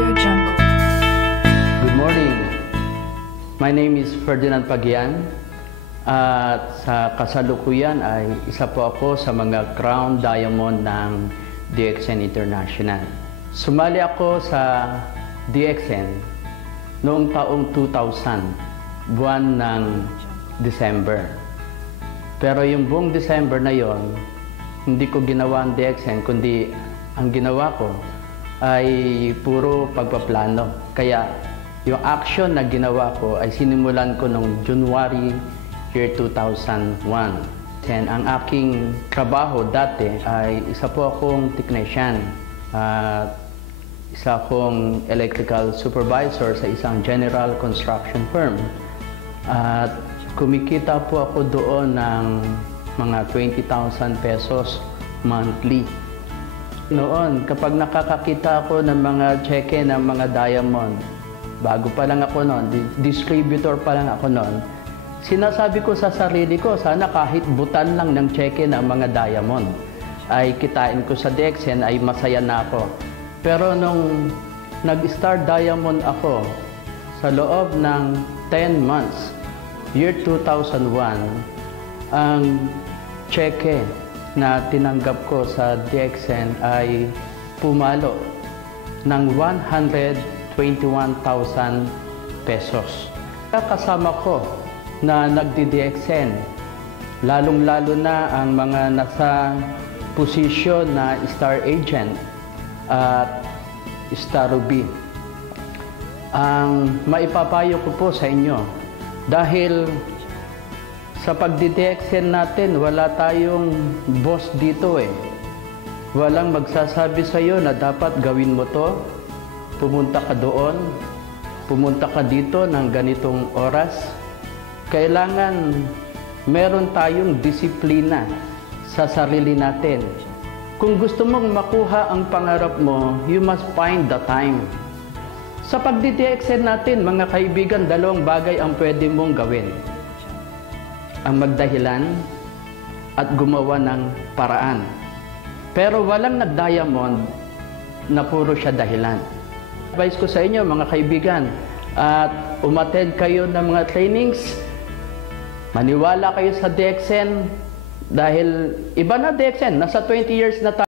AudioJungle. Good morning. My name is Ferdinand Pagian. At sa kasalukuyan ay isa po ako sa mga Crown Diamond ng DXN International. Sumali ako sa DXN noong taong 2000, buwan ng December. Pero yung buong December na yon, hindi ko ginawa ang DXN, kundi ang ginawa ko ay puro pagpaplano. Kaya yung action na ginawa ko ay sinimulan ko noong January year 2001. And ang aking trabaho dati ay isa po akong technician at isa akong electrical supervisor sa isang general construction firm. At kumikita po ako doon ng mga 20,000 pesos monthly. Noon, kapag nakakakita ako ng mga cheque ng mga diamond, bago pa lang ako noon, distributor pa lang ako noon, sinasabi ko sa sarili ko, sana kahit butan lang ng cheque ng mga diamond ay kitain ko sa DXN ay masaya na ako. Pero nung nag-start diamond ako, sa loob ng 10 months, year 2001, ang cheque na tinanggap ko sa DXN ay pumalo ng 121,000 pesos. Kasama ko na nagdi-DXN, lalong-lalo na ang mga nasa posisyon na Star Agent at Star Ruby. Ang maipapayo ko po sa inyo, dahil sa pagdi-DXN natin, wala tayong boss dito eh. Walang magsasabi sa iyo na dapat gawin mo to, pumunta ka doon, pumunta ka dito ng ganitong oras. Kailangan meron tayong disiplina sa sarili natin. Kung gusto mong makuha ang pangarap mo, you must find the time. Sa pagdi-DXN natin, mga kaibigan, dalawang bagay ang pwede mong gawin. Ang magdahilan at gumawa ng paraan. Pero walang nag-diamond na puro siya dahilan. Advice ko sa inyo, mga kaibigan, at umattend kayo ng mga trainings, maniwala kayo sa DXN, dahil iba na DXN, nasa 20 years na tayo.